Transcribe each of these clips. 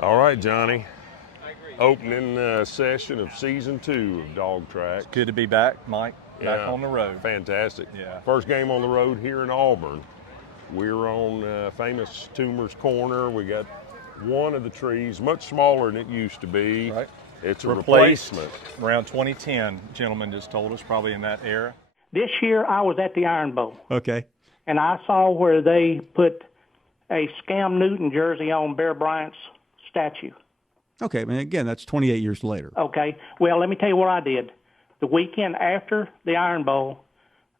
All right, Johnny. Opening session of season 2 of Dog Track. Good to be back, Mike. Back on the road. Fantastic. Yeah. First game on the road here in Auburn. We're on famous Toomer's Corner. We got one of the trees, much smaller than it used to be. Right. It's a Replaced replacement. Around 2010, gentleman just told us, probably in that era. This year I was at the Iron Bowl. Okay. And I saw where they put a Scam Newton jersey on Bear Bryant's statue. Okay, I mean, again, that's 28 years later. Okay. Well, let me tell you what I did. The weekend after the Iron Bowl,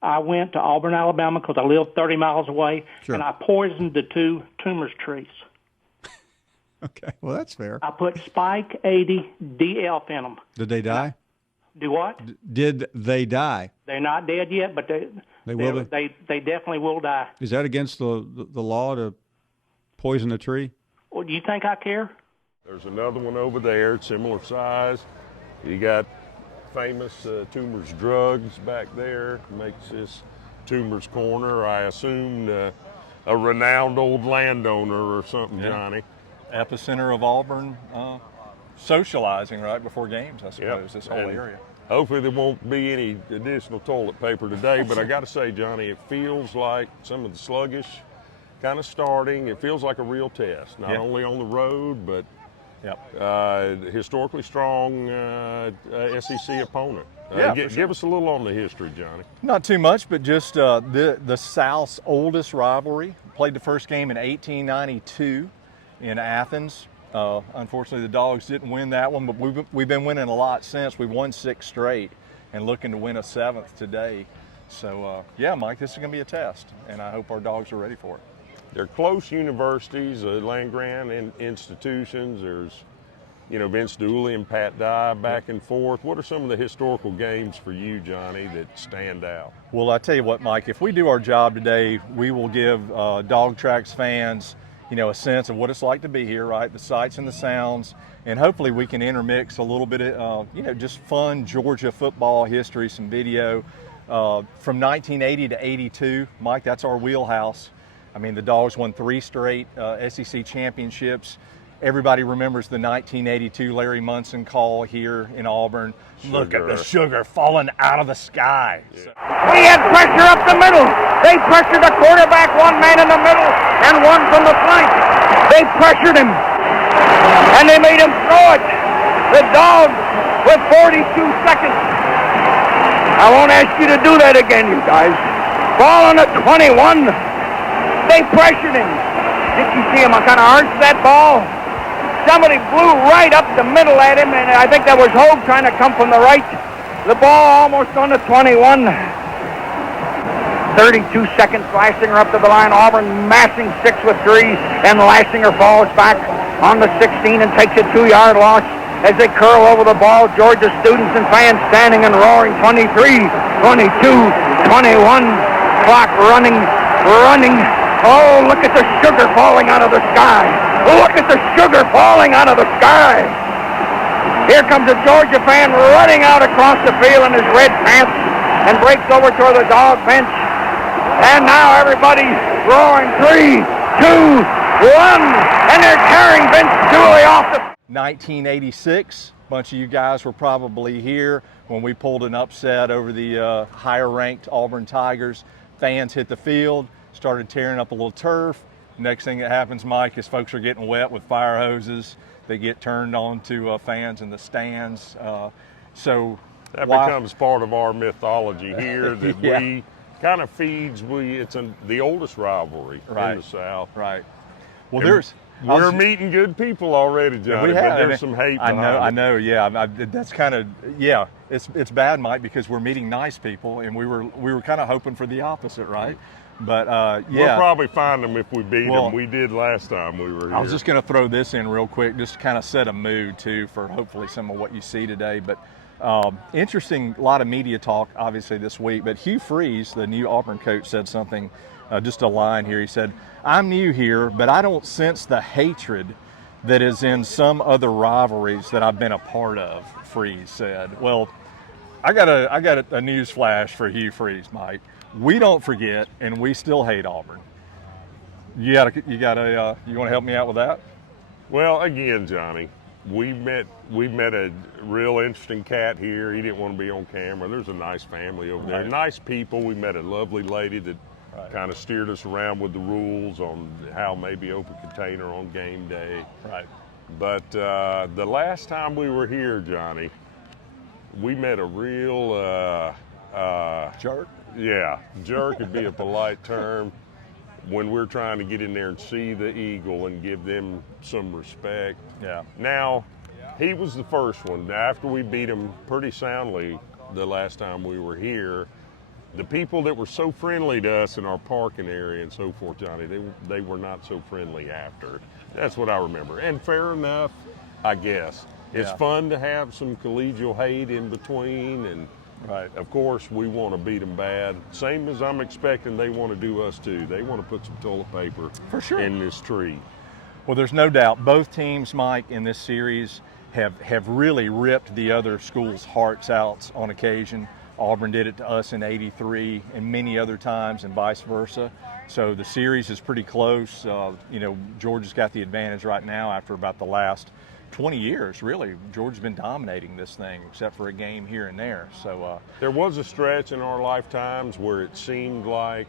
I went to Auburn, Alabama, because I live 30 miles away, Sure. and I poisoned the 2 Toomer's trees. Okay, well, that's fair. I put Spike 80 DF in them. Did they die? Do what? Did they die? They're not dead yet, but they will be? They definitely will die. Is that against the law to poison a tree? Well, do you think I care? There's another one over there, similar size. You got famous Toomer's Drugs back there. Makes this Toomer's Corner. I assumed a renowned old landowner or something, Yeah. Johnny. Epicenter of Auburn, socializing right before games, I suppose, Yep. this whole And area. hopefully there won't be any additional toilet paper today, but I got to say, Johnny, it feels like some of the sluggish kind of starting. It feels like a real test, not Yeah. only on the road, but Yep. historically strong SEC opponent. Yeah, for sure. Give us a little on the history, Johnny. Not too much, but just the South's oldest rivalry. Played the first game in 1892 in Athens. Unfortunately, the Dogs didn't win that one, but we've been winning a lot since. We've won 6 straight and looking to win a 7th today. So, yeah, Mike, this is going to be a test, and I hope our Dogs are ready for it. They're close universities, land-grant institutions. There's, Vince Dooley and Pat Dye back and forth. What are some of the historical games for you, Johnny, that stand out? Well, I tell you what, Mike, if we do our job today, we will give Dog Tracks fans, a sense of what it's like to be here, right? The sights and the sounds, and hopefully we can intermix a little bit of, just fun Georgia football history, some video. From 1980 to 82, Mike, that's our wheelhouse. I mean, the Dogs won 3 straight SEC championships. Everybody remembers the 1982 Larry Munson call here in Auburn. Look at the sugar falling out of the sky. Yeah. We had pressure up the middle. They pressured the quarterback, 1 man in the middle and 1 from the flank. They pressured him, and they made him throw it. The Dogs with 42 seconds. I won't ask you to do that again, you guys. Ball on the 21. They pressured him. Did you see him kind of arch that ball? Somebody blew right up the middle at him, and I think that was Hogue trying to come from the right. The ball almost on the 21. 32 seconds, Lassinger up to the line. Auburn massing 6 with 3, and Lassinger falls back on the 16 and takes a 2-yard loss as they curl over the ball. Georgia students and fans standing and roaring. 23, 22, 21. Clock running. Oh, look at the sugar falling out of the sky. Look at the sugar falling out of the sky. Here comes a Georgia fan running out across the field in his red pants and breaks over toward the Dog bench. And now everybody's roaring 3, 2, 1, and they're carrying Vince Dooley off the 1986, a bunch of you guys were probably here when we pulled an upset over the higher-ranked Auburn Tigers. Fans hit the field, started tearing up a little turf. Next thing that happens, Mike, is folks are getting wet with fire hoses. They get turned on to fans in the stands. So that becomes part of our mythology here that Yeah. we kind of feeds. It's the oldest rivalry in the South. Right. Well, we're meeting good people already, Johnny, but there's some hate behind it. I know, yeah. That's kind of, yeah. It's bad, Mike, because we're meeting nice people, and we were kind of hoping for the opposite, right? But yeah, we'll probably find them if we beat them. We did last time we were here. I was just going to throw this in real quick, just to kind of set a mood too for hopefully some of what you see today. But interesting, a lot of media talk obviously this week. But Hugh Freeze, the new Auburn coach, said something. Just a line here. He said, "I'm new here, but I don't sense the hatred that is in some other rivalries that I've been a part of." Freeze said. Well, I got a news flash for Hugh Freeze, Mike. We don't forget, and we still hate Auburn. You want to help me out with that? Well, again, Johnny, we met a real interesting cat here. He didn't want to be on camera. There's a nice family over there, Right. nice people. We met a lovely lady that Right. kind of steered us around with the rules on how maybe open container on game day. Right. But the last time we were here, Johnny, we met a real Jerk. yeah, jerk would be a polite term. When we're trying to get in there and see the eagle and give them some respect. Yeah. Now, he was the first one. After we beat him pretty soundly the last time we were here, the people that were so friendly to us in our parking area and so forth, Johnny, they were not so friendly after. That's what I remember. And fair enough, I guess. It's Yeah. fun to have some collegial hate in between, and Right. of course, we want to beat them bad. Same as I'm expecting they want to do us too. They want to put some toilet paper For sure. in this tree. Well, there's no doubt both teams, Mike, in this series have really ripped the other school's hearts out on occasion. Auburn did it to us in '83 and many other times, and vice versa. So the series is pretty close. Georgia's got the advantage right now after about the last 20 years, really. Georgia's been dominating this thing, except for a game here and there. So There was a stretch in our lifetimes where it seemed like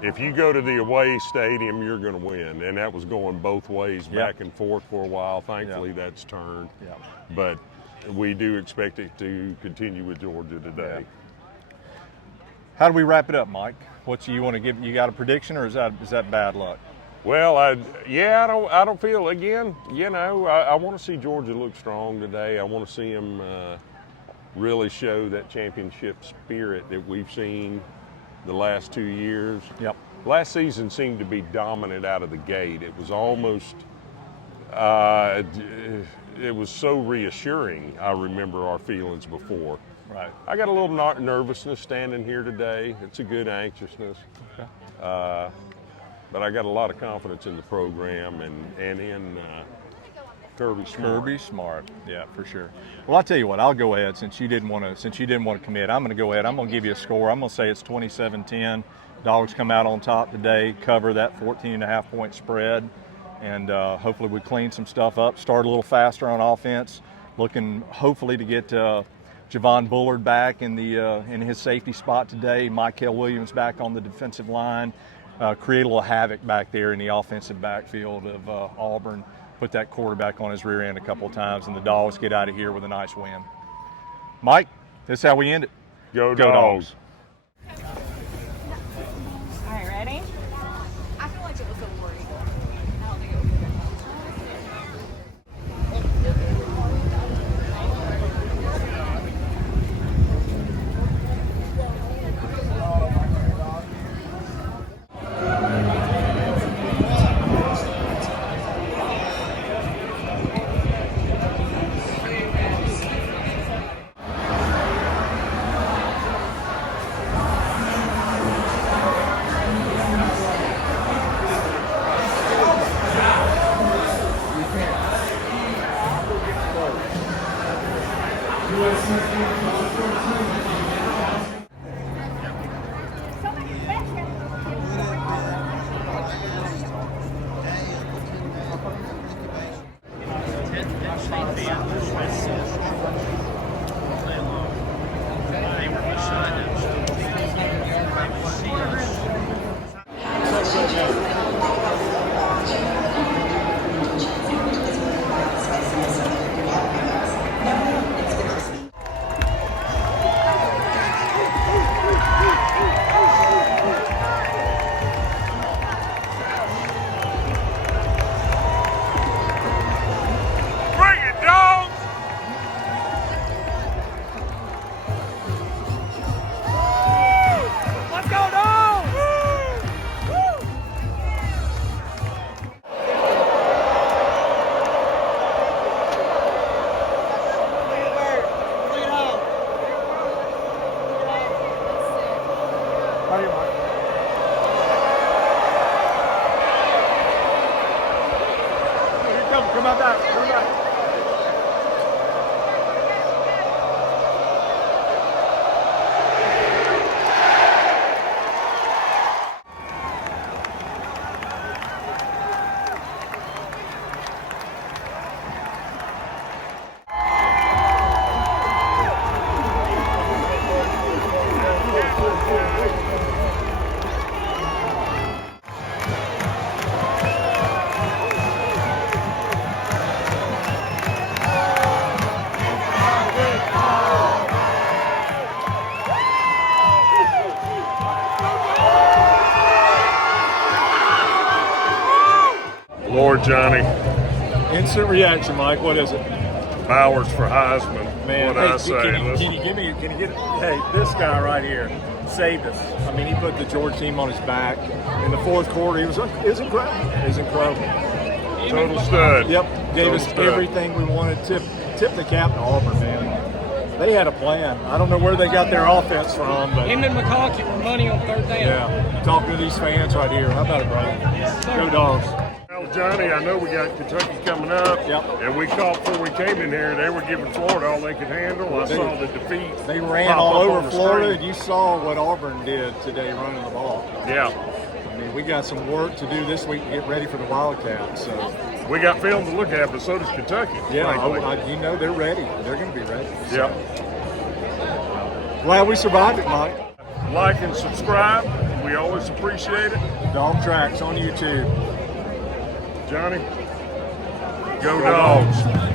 if you go to the away stadium, you're going to win. And that was going both ways, Yeah. back and forth for a while. Thankfully, that's turned. yeah. But we do expect it to continue with Georgia today. How do we wrap it up, Mike? You want to give? You got a prediction, or is that bad luck? Well, I don't feel, again, I want to see Georgia look strong today. I want to see them really show that championship spirit that we've seen the last 2 years. Yep. Last season seemed to be dominant out of the gate. It was almost, it was so reassuring. I remember our feelings before. Right. I got a little nervousness standing here today. It's a good anxiousness. Okay. But I got a lot of confidence in the program and in Kirby Smart. Kirby Smart, yeah, for sure. Well, I'll tell you what. I'll go ahead since you didn't want to commit. I'm going to go ahead. I'm going to give you a score. I'm going to say it's 27-10. Dogs come out on top today, cover that 14.5-point spread, and hopefully we clean some stuff up. Start a little faster on offense. Looking hopefully to get Javon Bullard back in his safety spot today. Michael Williams back on the defensive line. Create a little havoc back there in the offensive backfield of Auburn. Put that quarterback on his rear end a couple of times, and the Dogs get out of here with a nice win. Mike, this is how we end it. Go Go Dogs. All right, ready? I feel like it was a war eagle. I don't think it was a good one. Bring it, Dogs! Let's go, Dawg! Come on back. Come back. Johnny. Instant reaction, Mike. What is it? Bowers for Heisman. Man, what hey, I say. can you get it? Hey, this guy right here saved us. I mean, he put the Georgia team on his back. In the fourth quarter, he was incredible. It was incredible. Total stud. Yep, gave us everything we wanted. Tip the cap to Auburn, man. They had a plan. I don't know where they got their offense from, but him and McConkey were money on third down. Yeah, talking to these fans right here. How about it, Brian? Go Dogs. Well, Johnny, I know we got Kentucky coming up, and we caught before we came in here. They were giving Florida all they could handle. I saw the defeat. They ran all over Florida, and you saw what Auburn did today running the ball. Yeah. I mean, we got some work to do this week to get ready for the Wildcats. So we got film to look at, but so does Kentucky. Yeah, you know they're ready. They're going to be ready. So. Glad we survived it, Mike. Like and subscribe. We always appreciate it. Dawg Tracks on YouTube. Johnny, go Dogs.